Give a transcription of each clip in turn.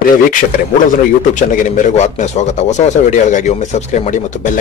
ಪ್ರಿಯ ವೀಕ್ಷಕರೇ, ಮೂಲಧನ ಯೂಟ್ಯೂಬ್ ಚಾನಲ್ಗೆ ನಿಮ್ಮೆಲ್ಲರಿಗೂ ಆತ್ಮೀಯ ಸ್ವಾಗತ. ಹೊಸ ವಿಡಿಯೋಗಳಿಗಾಗಿ ಒಮ್ಮೆ ಸಬ್ಸ್ಕ್ರೈಬ್ ಮಾಡಿ ಮತ್ತು ಬೆಲ್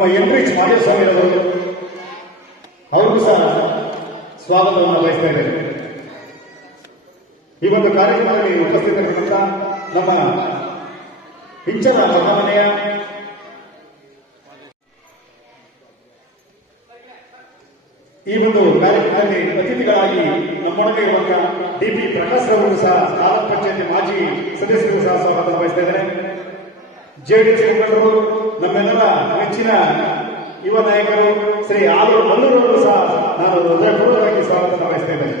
ನಮ್ಮ ಎನ್ರಿಚ್ ಮಾದೇಸ್ವಾಮಿರವರು ಅವ್ರಿಗೂ ಸಹ ಸ್ವಾಗತವನ್ನು ಬಯಸ್ತಾ ಇದ್ದೇನೆ. ಈ ಒಂದು ಕಾರ್ಯಕ್ರಮದಲ್ಲಿ ಉಪಸ್ಥಿತರಿರುವಂತ ನಮ್ಮ ಇಂಚನ ಬದಲಾವಣೆಯ ಈ ಒಂದು ಕಾರ್ಯಕ್ರಮದಲ್ಲಿ ಅತಿಥಿಗಳಾಗಿ ನಮ್ಮೊಳಗೆ ಇರುವಂತಹ ಡಿಪಿ ಪ್ರಕಾಶ್ ರವರು ಸಹ ತಾಲೂಕ್ ಪಂಚಾಯತಿ ಮಾಜಿ ಸದಸ್ಯರು ಸಹ ಸ್ವಾಗತ ಬಯಸ್ತಾ ಇದ್ದಾರೆ. ಜೆಡಿಎಸ್ ಮುಖಂಡರು, ನಮ್ಮೆಲ್ಲರ ನೆಚ್ಚಿನ ಯುವ ನಾಯಕರು ಶ್ರೀ ಆಲೂರು ಮಲ್ಲೂರವರು ಸಹ ನಾನು ಹೃದಯಪೂರ್ವಕವಾಗಿ ಸ್ವಾಗತ ಬಯಸ್ತಾ ಇದ್ದೇನೆ.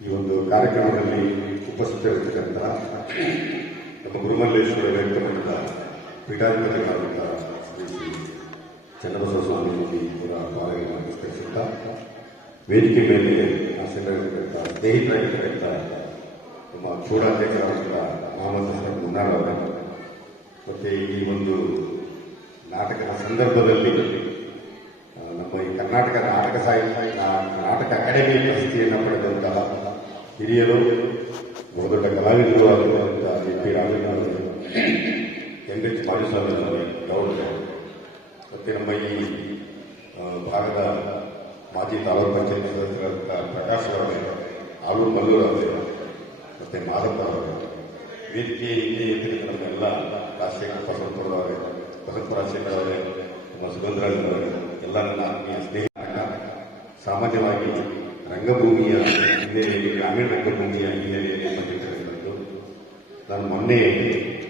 ಈ ಒಂದು ಕಾರ್ಯಕ್ರಮದಲ್ಲಿ ಉಪಸ್ಥಿತರಿರ್ತಕ್ಕಂಥ ನಮ್ಮ ಗುರುಮಲ್ಲೇಶ್ವರ ವ್ಯಕ್ತಪಟ್ಟ ಪೀಠಾಧಿಪತಿಗಳಾದಂತಹ ಶ್ರೀ ಚನ್ನಬಸವ ಸ್ವಾಮೀಜಿ ಅವರ ಪಾಲನೆ ನಮಸ್ಕರಿಸುತ್ತಾ ವೇದಿಕೆ ಮೇಲೆ ಆಸೀನರಾಗಿರ್ತಕ್ಕಂಥ ಸ್ನೇಹಿತರಾಗಿರ್ತಕ್ಕಂಥ ನಮ್ಮ ಚೂಡಾಧ್ಯಕ್ಷರಾದಂಥ ನಾಮಧಾರ ಮುನ್ನಾರವರ ಮತ್ತು ಈ ಒಂದು ನಾಟಕದ ಸಂದರ್ಭದಲ್ಲಿ ನಮ್ಮ ಈ ಕರ್ನಾಟಕ ನಾಟಕ ಸಾಹಿತ್ಯ ನಾಟಕ ಅಕಾಡೆಮಿ ಪ್ರಶಸ್ತಿಯನ್ನು ಪಡೆದಂತಹ ಹಿರಿಯರು, ಬಹುದೊಡ್ಡ ಕಲಾವಿದರು ಆಗಿರುವಂತಹ ಡಿ.ಪಿ. ರಾಜೇಂದ್ರ, ಎನ್.ಎಚ್. ಮಾದೇಸ್ವಾಮಿ ಗೌಡರು, ಮತ್ತು ನಮ್ಮ ಈ ಭಾಗದ ಮಾಜಿ ತಾಲೂಕು ಪಂಚಾಯತ್ ಸದಸ್ಯರಾದಂತಹ ಪ್ರಕಾಶ್ ಅವರೇ, ಆಲೂರು ಮಲ್ಲೂರು ಅವರೇ, ಮತ್ತು ಮಾದಪ್ಪ ಅವರೇ, ವೇದಿಕೆ ಹಿಂದೆ ಎತ್ತಿದ ನಮ್ಮೆಲ್ಲ ರಾಜಶೇಖರ ಬಸವಪುರದವರೇ, ಬಸವಪುರ ರಾಜಶೇಖರ ಅವರೇ, ನಮ್ಮ ಸುಗಂಧರಾಜನವರೇ, ಎಲ್ಲ ನನ್ನ ಆತ್ಮೀಯ ಸ್ನೇಹಿತ, ಸಾಮಾನ್ಯವಾಗಿ ರಂಗಭೂಮಿಯ ಹಿನ್ನೆಲೆಯಲ್ಲಿ, ಗ್ರಾಮೀಣ ರಂಗಭೂಮಿಯ ಹಿನ್ನೆಲೆಯಲ್ಲಿ ಬಂದಿರತಕ್ಕಂಥದ್ದು. ನಾನು ಮೊನ್ನೆ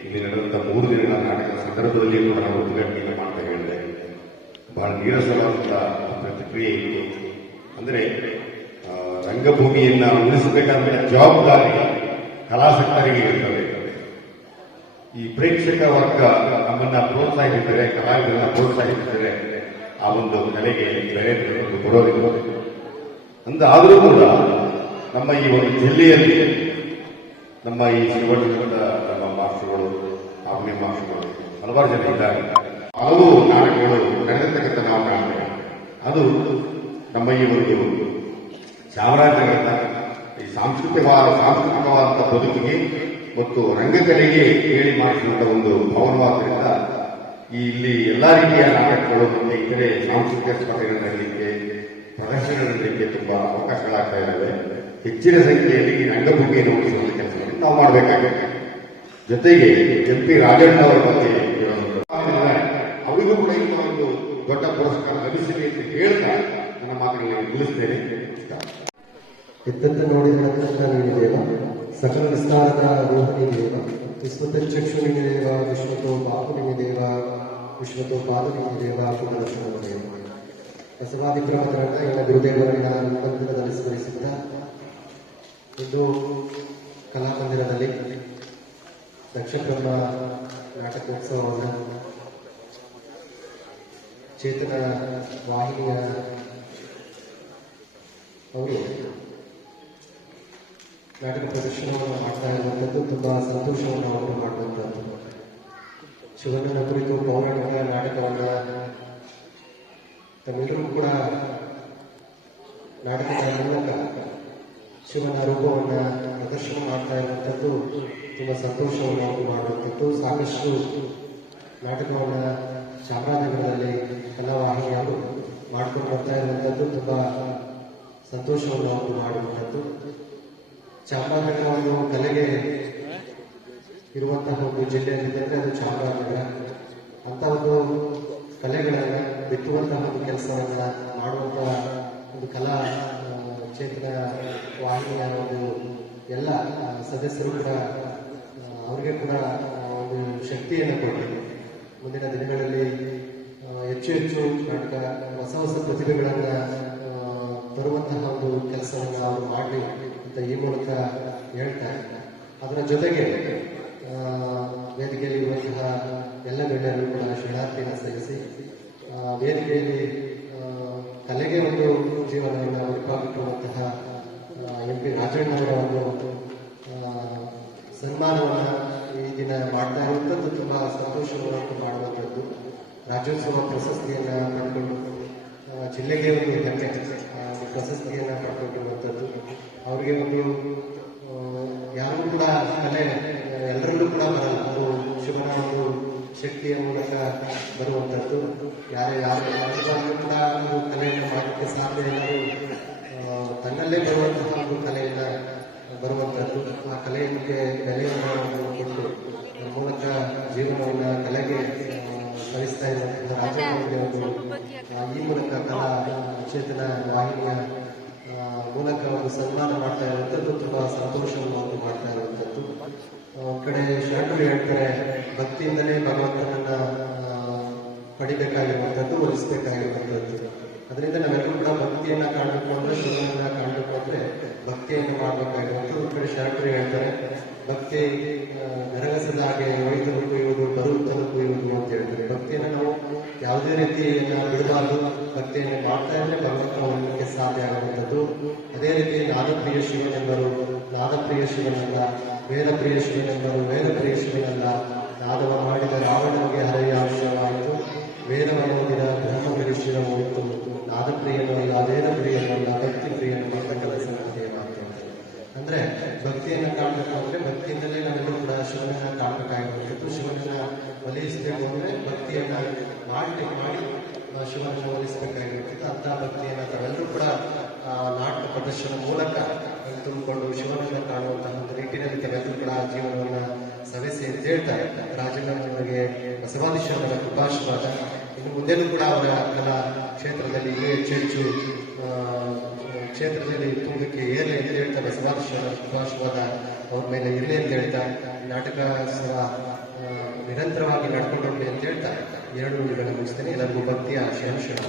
ಇಲ್ಲಿ ನಡೆದಂಥ 3 ದಿನಗಳ ನಾಟಕದ ಸಂದರ್ಭದಲ್ಲಿ ಕೂಡ ನಾವು ಉದ್ಘಾಟನೆ ಮಾಡ್ತಾ ಹೇಳಿದೆ. ಬಹಳ ನೀರಸವಾದಂಥ ಪ್ರತಿಕ್ರಿಯೆ ಇತ್ತು. ಅಂದರೆ ರಂಗಭೂಮಿಯನ್ನು ಉಳಿಸಬೇಕಾದ ಜವಾಬ್ದಾರಿ ಕಲಾಸಕ್ತರಿಗೆ ಇರ್ತದೆ. ಈ ಪ್ರೇಕ್ಷಕ ವರ್ಗ ನಮ್ಮನ್ನ ಪ್ರೋತ್ಸಾಹಿಸಿದರೆ, ಕಲಾವಿದರನ್ನ ಪ್ರೋತ್ಸಾಹಿಸಿದರೆ ಆ ಒಂದು ಕಲೆಗೆ ಬೆಲೆ ಕೊಡೋದಿಲ್ಲ. ಅಂದಾದರೂ ಕೂಡ ನಮ್ಮ ಈ ಒಂದು ಜಿಲ್ಲೆಯಲ್ಲಿ ನಮ್ಮ ಈ ಶ್ರೀವರ್ಧನದ ನಮ್ಮ ಮಾಸ್ಟರ್ಗಳು, ಆಮ್ನೆ ಮಾಸ್ಟರ್ಗಳು ಹಲವಾರು ಜನ ಇದ್ದಾರೆ. ಹಲವು ನಾಟಕಗಳು ನಡೆದಿರ್ತಕ್ಕಂಥ ನಾವು ಕಾಣ್ತೇವೆ. ಅದು ನಮ್ಮ ಈ ಒಂದು ಚಾಮರಾಜನಗರದ ಈ ಸಾಂಸ್ಕೃತಿಕವಾದ ಬದುಕಿಗೆ ಮತ್ತು ರಂಗಕಲೆಗೆ ಹೇಳಿ ಮಾಡಿಸಿದಂಥ ಒಂದು ಭವನವಾದ್ರಿಂದ ಇಲ್ಲಿ ಎಲ್ಲಾ ರೀತಿಯ ನಾಟಕಗಳು ಮತ್ತು ಇತರೆ ಸಾಂಸ್ಕೃತಿಕ ಸ್ಪರ್ಧೆಗಳು ನಡೆಯಲಿಕ್ಕೆ, ಪ್ರದರ್ಶನ ನಡೆಯಲಿಕ್ಕೆ ತುಂಬಾ ಅವಕಾಶಗಳಾಗ್ತಾ ಇದ್ದಾವೆ. ಹೆಚ್ಚಿನ ಸಂಖ್ಯೆಯಲ್ಲಿ ಈ ರಂಗಭೂಮಿಯನ್ನು ಉಳಿಸುವಂತ ಕೆಲಸವನ್ನು ನಾವು ಮಾಡಬೇಕಾಗಿದೆ. ಜೊತೆಗೆ ಎಂ.ಪಿ. ರಾಜಣ್ಣ ಅವರ ಬಗ್ಗೆ ಅವರಿಗೂ ಕೂಡ ಇಂಥ ಒಂದು ದೊಡ್ಡ ಪುರಸ್ಕಾರ ಲಭಿಸಲಿ ಅಂತ ಹೇಳ್ತಾ ನನ್ನ ಮಾತುಗಳನ್ನು ಮುಗಿಸ್ತೇನೆ. ಎತ್ತಂತ ನೋಡಿದ ನಂತರ ನೀನಿದೇವ, ಸಕಲ ವಿಸ್ತಾರದ ರೋಹಿಣಿ ದೇವ, ವಿಶ್ವತಚಕ್ಷುಣಿ ದೇವ, ವಿಶ್ವತೋ ಬಾಪುನಿ ದೇವ, ವಿಶ್ವತೋ ಪಾದನಿ ದೇವ, ಪುನರ್ಶನ ದೇವ. ಬಸವಾದಿ ಪ್ರಮದರನ್ನ ಎಲ್ಲ ಗುರುದೇವರನ್ನ ಮಂದಿರದಲ್ಲಿ ಸ್ಮರಿಸಿದ್ದ ಇಂದು ಕಲಾಮಂದಿರದಲ್ಲಿ ದಕ್ಷಬ್ರಹ್ಮ ನಾಟಕೋತ್ಸವವನ್ನು ಚೇತನ ವಾಹಿನಿಯ ಅವರು ನಾಟಕ ಪ್ರದರ್ಶನವನ್ನು ಮಾಡ್ತಾ ಇರುವಂಥದ್ದು ತುಂಬಾ ಸಂತೋಷವನ್ನು ಅವರು ಮಾಡುವಂಥದ್ದು. ಶಿವಣ್ಣನ ಕುರಿತು ಪೌರಾಣಿಕ ನಾಟಕವನ್ನು ತಮ್ಮೆಲ್ಲರೂ ಕೂಡ ನಾಟಕದ ಮೂಲಕ ಶಿವನ ರೂಪವನ್ನು ಪ್ರದರ್ಶನ ಮಾಡ್ತಾ ಇರುವಂಥದ್ದು ತುಂಬ ಸಂತೋಷವನ್ನು ಅವರು ಮಾಡುವಂಥದ್ದು. ಸಾಕಷ್ಟು ನಾಟಕವನ್ನು ಚಾಮರಾಜನಗರದಲ್ಲಿ ಕಲಾವಾಹಿನಿಯವರು ಮಾಡ್ಕೊಂಡು ಬರ್ತಾ ಇರುವಂಥದ್ದು ತುಂಬ ಸಂತೋಷವನ್ನು ಅವರು ಮಾಡುವಂಥದ್ದು. ಚಾಮರಾಜನಗರ ಒಂದು ಕಲೆಗೆ ಇರುವಂತಹ ಒಂದು ಜಿಲ್ಲೆಯಲ್ಲಿದೆ ಅಂದರೆ ಅದು ಚಾಮರಾಜನಗರ. ಅಂತ ಒಂದು ಕಲೆಗಳನ್ನು ಬಿತ್ತುವಂತಹ ಒಂದು ಕೆಲಸವನ್ನ ಮಾಡುವಂತಹ ಒಂದು ಕಲಾ ಚೇತನ ವಾಹಿನಿಯ ಒಂದು ಎಲ್ಲ ಸದಸ್ಯರು ಕೂಡ ಅವರಿಗೆ ಕೂಡ ಒಂದು ಶಕ್ತಿಯನ್ನು ಕೊಟ್ಟಿದೆ. ಮುಂದಿನ ದಿನಗಳಲ್ಲಿ ಹೆಚ್ಚು ಹೆಚ್ಚು ನಾಟಕ ಹೊಸ ಪ್ರತಿಭೆಗಳನ್ನು ತರುವಂತಹ ಒಂದು ಕೆಲಸವನ್ನು ಅವರು ಮಾಡಲಿ ಅಂತ ಈ ಮೂಲಕ ಹೇಳ್ತಾರೆ. ಅದರ ಜೊತೆಗೆ ವೇದಿಕೆಯಲ್ಲಿ ಇರುವಂತಹ ಎಲ್ಲ ಗಣ್ಯರು ಕೂಡ ಶರಣಾರ್ಥಿಯನ್ನು ಸಲ್ಲಿಸಿ ವೇದಿಕೆಯಲ್ಲಿ ಕಲೆಗೆ ಒಂದು ಜೀವನವನ್ನು ರೂಪಿಸಿರುವಂತಹ ಎಂ.ಪಿ. ರಾಜಣ್ಣವರ ಒಂದು ಸನ್ಮಾನವನ್ನು ಈ ದಿನ ಮಾಡ್ತಾ ಇರುವಂಥದ್ದು ತುಂಬ ಸಂತೋಷವನ್ನು ಮಾಡುವಂಥದ್ದು. ರಾಜ್ಯೋತ್ಸವ ಪ್ರಶಸ್ತಿಯನ್ನು ಪಡೆದುಕೊಂಡು ಜಿಲ್ಲೆಗೆ ಒಂದು ಹೆಮ್ಮೆ ಪ್ರಶಸ್ತಿಯನ್ನು ಪಡ್ಕೊಂಡಿರುವಂಥದ್ದು. ಅವರಿಗೆ ಒಂದು ಯಾರು ಕೂಡ ಕಲೆ ಎಲ್ಲರಲ್ಲೂ ಕೂಡ ಬರಲ್ಲ, ಅದು ಶಿವನ ಒಂದು ಶಕ್ತಿಯ ಮೂಲಕ ಬರುವಂಥದ್ದು. ಯಾರಿಗೂ ಕೂಡ ಒಂದು ಕಲೆಯನ್ನು ಮಾಡಲಿಕ್ಕೆ ಸಾಧ್ಯ ಎಲ್ಲರೂ ತನ್ನಲ್ಲೇ ಬರುವಂತಹ ಒಂದು ಕಲೆಯಿಂದ ಬರುವಂಥದ್ದು. ಆ ಕಲೆಗೆ ಬೆಲೆಯನ್ನು ಕೊಟ್ಟು ಮೂಲಕ ಜೀವನವನ್ನು ಕಲೆಗೆ ಸಲ್ಲಿಸ್ತಾ ಇರುವಂತಹ ರಾಜಕೀಯ ಈ ಮೂಲಕ ಕಲಾ ಚೇತನ ವಾಹಿನಿಯ ಮೂಲಕ ಒಂದು ಸನ್ಮಾನ ಮಾಡ್ತಾ ಇರುವಂಥದ್ದು ತುಂಬಾ ಸಂತೋಷವನ್ನು ಉಂಟು ಮಾಡ್ತಾ ಇರುವಂಥದ್ದು. ಒಂದ್ ಕಡೆ ಶರಣರು ಹೇಳ್ತಾರೆ, ಭಕ್ತಿಯಿಂದಲೇ ಭಗವಂತನನ್ನ ಪಡಿಬೇಕಾಗಿರುವಂಥದ್ದು, ಒಲಿಸಬೇಕಾಗಿರುವಂಥದ್ದು. ಅದರಿಂದ ನಾವೆಲ್ಲರೂ ಕೂಡ ಭಕ್ತಿಯನ್ನ ಕಾಣಬೇಕು ಅಂದ್ರೆ, ಶಿವನನ್ನ ಕಾಣಬೇಕು ಅಂದ್ರೆ ಭಕ್ತಿಯನ್ನು ಮಾಡಬೇಕಾಗಿರುವಂಥದ್ದು. ಒಂದ್ ಕಡೆ ಶರಣರು ಹೇಳ್ತಾರೆ, ಭಕ್ತಿ ಗರಗಸದ ಹಾಗೆ ಒಯ್ತಲು ಕುಯ್ಯುವುದು, ಬರುತ್ತಲು ಕುಯ್ಯುವುದು ಅಂತ ಹೇಳ್ತಾರೆ. ಭಕ್ತಿಯನ್ನು ನಾವು ಯಾವುದೇ ರೀತಿಯನ್ನು ಬಿಡಬಾರ್ದು. ಭಕ್ತಿಯನ್ನು ಮಾಡ್ತಾ ಇದ್ರೆ ಭಗವಂತ ಹೋಗಲಿಕ್ಕೆ ಸಾಧ್ಯ ಆಗುವಂಥದ್ದು. ಅದೇ ರೀತಿ ನಾದಪ್ರಿಯ ಶಿವನೆಂಬರು ನಾದಪ್ರಿಯ ಶಿವನಲ್ಲ, ವೇದಪ್ರಿಯ ಶಿವನೆಂಬರು ವೇದಪ್ರಿಯ ಶಿವನಲ್ಲ. ನಾದವ ಮಾಡಿದ ರಾವಣನಿಗೆ ಹರೆಯ ಅವಶ್ಯವಾಯಿತು, ವೇದವನ್ನು ಓದಿದ ಬ್ರಹ್ಮಗಿರಿ ಶಿವ ಹೋಯಿತು. ನಾದಪ್ರಿಯನೂ ಅಲ್ಲ, ವೇದಪ್ರಿಯನೂ ಅಲ್ಲ, ಭಕ್ತಿ ಪ್ರಿಯನೂ ಅಲ್ಲ, ಕೆಲಸ ಮಾಡ್ತೇವೆ. ಅಂದ್ರೆ ಭಕ್ತಿಯನ್ನು ಕಾಣಬೇಕು ಅಂದ್ರೆ ಭಕ್ತಿಯಿಂದಲೇ ನಾವೆಲ್ಲರೂ ಕೂಡ ಶಿವನನ್ನ ಕಾಣಬೇಕಾಗಿರುವಂಥದ್ದು. ಶಿವನನ್ನ ಒಲಿಸಬೇಕು ಅಂದ್ರೆ ಭಕ್ತಿಯನ್ನ ಮಾಡಿ ಶಿವನನ್ನ ಒಲಿಸಬೇಕಾಗಿರುತ್ತದೆ. ಅಂತಹ ಭಕ್ತಿಯನ್ನ ತಾವೆಲ್ಲರೂ ಕೂಡ ನಾಟಕ ಪ್ರದರ್ಶನ ಮೂಲಕ ತುಂಬಿಕೊಂಡು ಶಿವನನ್ನ ಕಾಣುವಂತಹ ಒಂದು ನಿಟ್ಟಿನಲ್ಲಿ ತಾವೆಲ್ಲರೂ ಕೂಡ ಜೀವನವನ್ನ ಸವೆಸಿ ಅಂತ ಹೇಳ್ತಾರೆ. ರಾಜಣ್ಣನವರಿಗೆ ಬಸವಾದೀಶ್ವರರ ಕೃಪಾಶೀರ್ವಾದ ಇನ್ನು ಮುಂದೆನೂ ಕೂಡ ಅವರ ಕಲಾ ಕ್ಷೇತ್ರದಲ್ಲಿ ಇನ್ನೂ ಹೆಚ್ಚು ಕ್ಷೇತ್ರದಲ್ಲಿ ತುಂಬಕ್ಕೆ ಏರಲಿ ಅಂತ ಹೇಳ್ತಾ ಬಸವಾದೀಶ್ವರರ ಕೃಪಾಶೀರ್ವಾದ ಅವ್ರ ಮೇಲೆ ಇರಲಿ ಅಂತ ಹೇಳ್ತಾ ನಾಟಕ ನಿರಂತರವಾಗಿ ನಡ್ಕೊಂಡು ಹೋಗ್ಲಿ ಅಂತ ಹೇಳ್ತಾ 2 ನುಡಿಗಳನ್ನು ಮುಗಿಸ್ತೇನೆ. ಎಲ್ಲರಿಗೂ ಭಕ್ತಿಯ ಶರಣ.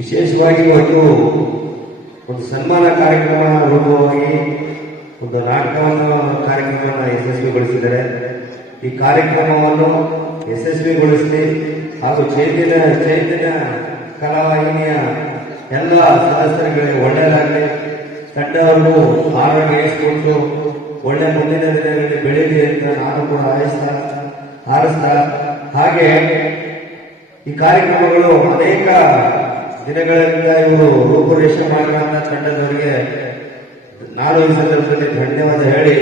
ವಿಶೇಷವಾಗಿ ಒಂದು ಸನ್ಮಾನ ಕಾರ್ಯಕ್ರಮ ರೂಪವಾಗಿ ಒಂದು ಕಾರ್ಯಕ್ರಮವನ್ನು ಯಶಸ್ವಿಗೊಳಿಸಿದ್ದಾರೆ. ಈ ಕಾರ್ಯಕ್ರಮವನ್ನು ಯಶಸ್ವಿಗೊಳಿಸಲಿ ಹಾಗೂ ಚೈತನ್ಯ ಕಲಾವಾಹಿನಿಯ ಎಲ್ಲ ಸದಸ್ಯರುಗಳಿಗೆ ಒಳ್ಳೆಯದಾಗಲಿ, ತಂಡವನ್ನು ಆರೋಗ್ಯ ಕೊಟ್ಟು ಒಳ್ಳೆ ಮುಂದಿನ ದಿನಗಳಲ್ಲಿ ಬೆಳೀಲಿ ಅಂತ ನಾನು ಕೂಡ ಹಾರೈಸ್ತಾ ಹಾಗೆ ಈ ಕಾರ್ಯಕ್ರಮಗಳು ಅನೇಕ ದಿನಗಳಿಂದ ಇವರು ರೂಪುರೇಷೆ ಮಾಡಿರುವಂತ ತಂಡದವರಿಗೆ ನಾನು ಈ ಸಂದರ್ಭದಲ್ಲಿ ಧನ್ಯವಾದ ಹೇಳಿ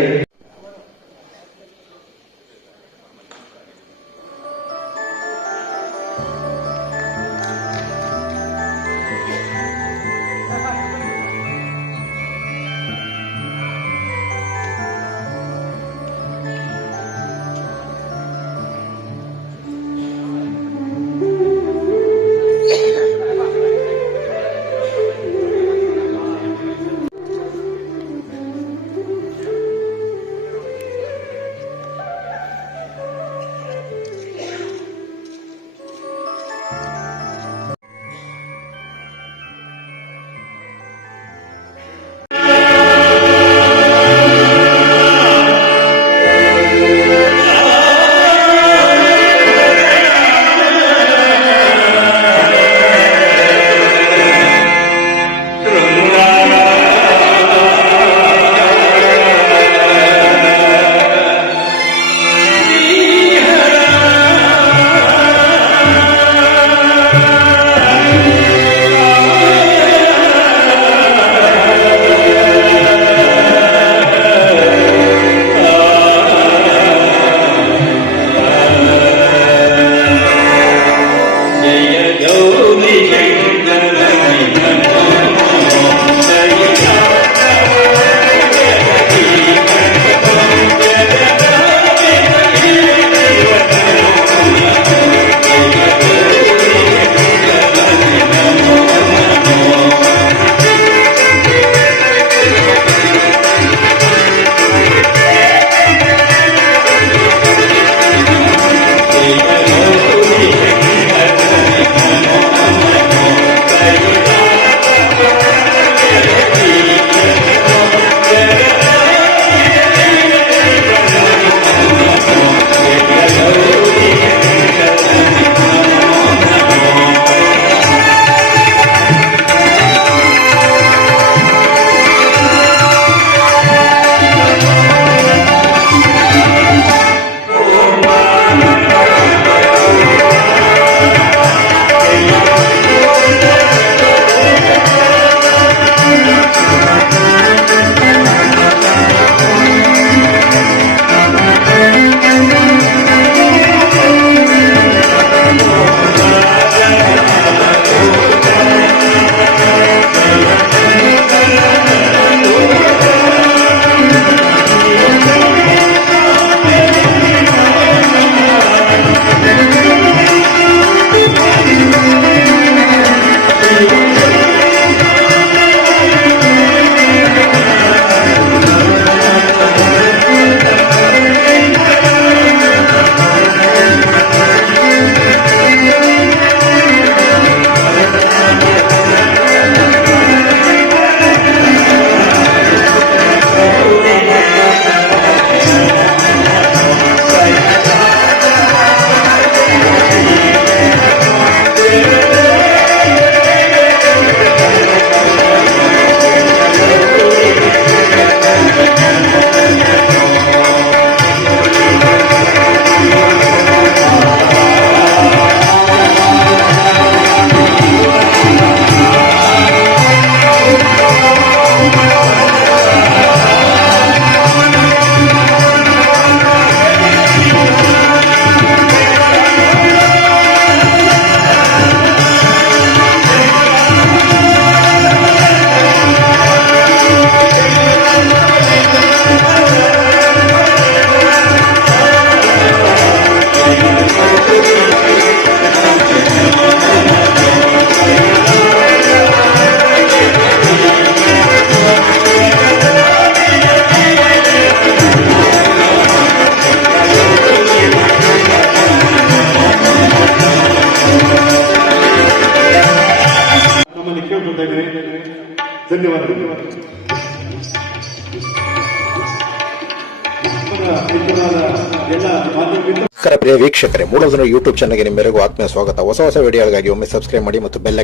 ಎಲ್ಲ ಮಾಧ್ಯಮ ಮಿತ್ರರು ಪ್ರಿಯ ವೀಕ್ಷಕರೇ, ಮೂಲಧನ ಯೂಟ್ಯೂಬ್ ಚಾನಲ್ಗೆ ನಿಮ್ಮೆಲ್ಲರಿಗೂ ಆತ್ಮೀಯ ಸ್ವಾಗತ. ಹೊಸ ವಿಡಿಯೋಗಳಿಗಾಗಿ ಒಮ್ಮೆ ಸಬ್ಸ್ಕ್ರೈಬ್ ಮಾಡಿ ಮತ್ತು ಬೆಲ್